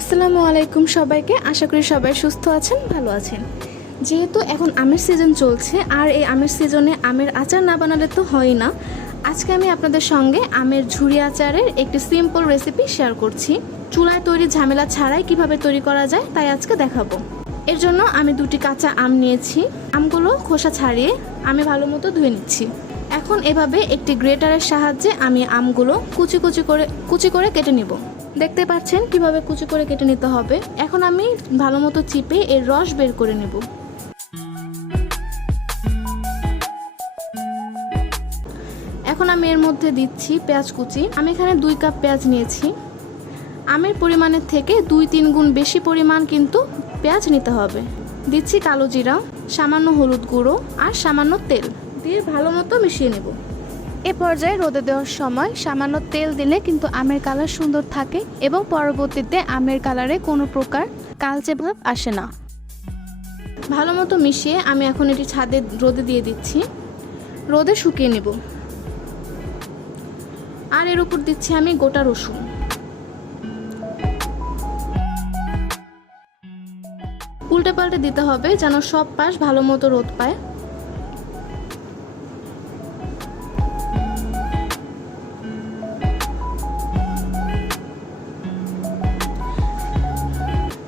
আসসালামু আলাইকুম সবাইকে। আশা করি সবাই সুস্থ আছেন, ভালো আছেন। যেহেতু এখন আমের সিজন চলছে, আর এই আমের সিজনে আমের আচার না বানালে তো হয় না, আজকে আমি আপনাদের সঙ্গে আমের ঝুড়ি আচারের একটি সিম্পল রেসিপি শেয়ার করছি। চুলায় তৈরি ঝামেলা ছাড়াই কীভাবে তৈরি করা যায় তাই আজকে দেখাবো। এর জন্য আমি দুটি কাঁচা আম নিয়েছি। আমগুলো খোসা ছাড়িয়ে আমি ভালো মতো ধুয়ে নিচ্ছি। এখন এভাবে একটি গ্রেটারের সাহায্যে আমি আমগুলো কুচি কুচি করে কুচি করে কেটে নিব। দেখতে পাচ্ছেন কীভাবে কুচি করে কেটে নিতে হবে। এখন আমি ভালো মতো চিপে এর রস বের করে নেব। এখন আমি এর মধ্যে দিচ্ছি পেঁয়াজ কুচি। আমি এখানে দুই কাপ পেঁয়াজ নিয়েছি। আমের পরিমাণের থেকে দুই তিন গুণ বেশি পরিমাণ কিন্তু পেঁয়াজ নিতে হবে। দিচ্ছি কালো জিরা, সামান্য হলুদ গুঁড়ো আর সামান্য তেল। দিয়ে ভালো মতো মিশিয়ে নেব। এ পর্যায়ে রোদে দেওয়ার সময় সামান্য তেল দিলে কিন্তু আমের কালার সুন্দর থাকে এবং পরবর্তীতে আমের কালারে কোনো প্রকার কালচে ভাব আসে না। ভালো মতো মিশিয়ে আমি এখন এটি ছাদে রোদে দিয়ে দিচ্ছি। রোদে শুকিয়ে নেব। আর এর উপর দিচ্ছি আমি গোটা রসুন। উল্টে পাল্টে দিতে হবে যেন সব পাশ ভালো মতো রোদ পায়।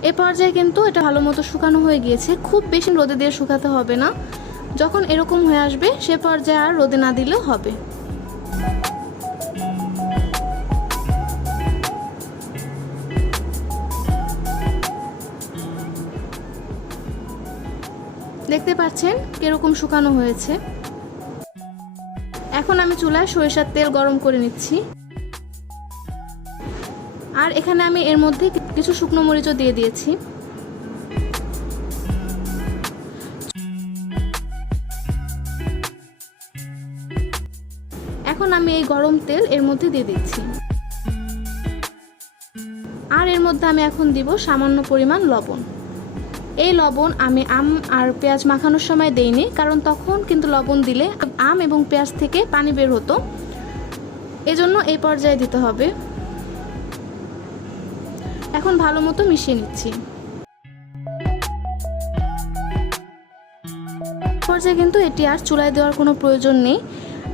এ পর্যায়ে কিন্তু এটা ভালো মতো শুকানো হয়ে গিয়েছে। খুব বেশি রোদে দিয়ে শুকাতে হবে না। যখন এরকম হয়ে আসবে, সে পর্যায়ে আর রোদে না দিলেও হবে। দেখতে পাচ্ছেন কীরকম শুকানো হয়েছে। এখন আমি চুলায় সরিষার তেল গরম করে নিচ্ছি। আর এখানে আমি এর মধ্যে কিছু শুকনো মরিচও দিয়ে দিয়েছি। এখন আমি এই গরম তেল এর মধ্যে দিয়ে দিচ্ছি। আর এর মধ্যে আমি এখন দিব সামান্য পরিমাণ লবণ। এই লবণ আমি আম আর পেঁয়াজ মাখানোর সময় দেইনি, কারণ তখন কিন্তু লবণ দিলে আম এবং পেঁয়াজ থেকে পানি বের হতো। এজন্য এই পর্যায়ে দিতে হবে। এখন ভালো মতো মিশিয়ে নিচ্ছি। পর্যায়ে কিন্তু এটি আর চুলায় দেওয়ার কোনো প্রয়োজন নেই।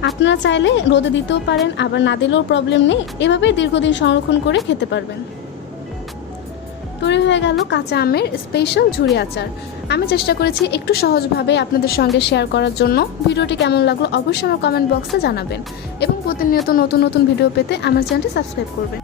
আপনারা চাইলে রোদে দিতেও পারেন, আবার না দিলেও প্রবলেম নেই। এভাবেই দীর্ঘদিন সংরক্ষণ করে খেতে পারবেন। তৈরি হয়ে গেল কাঁচা আমের স্পেশাল ঝুড়ি আচার। আমি চেষ্টা করেছি একটু সহজভাবে আপনাদের সঙ্গে শেয়ার করার জন্য। ভিডিওটি কেমন লাগল অবশ্যই আমার কমেন্ট বক্সে জানাবেন। এবং প্রতিনিয়ত নতুন নতুন ভিডিও পেতে আমার চ্যানেলটি সাবস্ক্রাইব করবেন।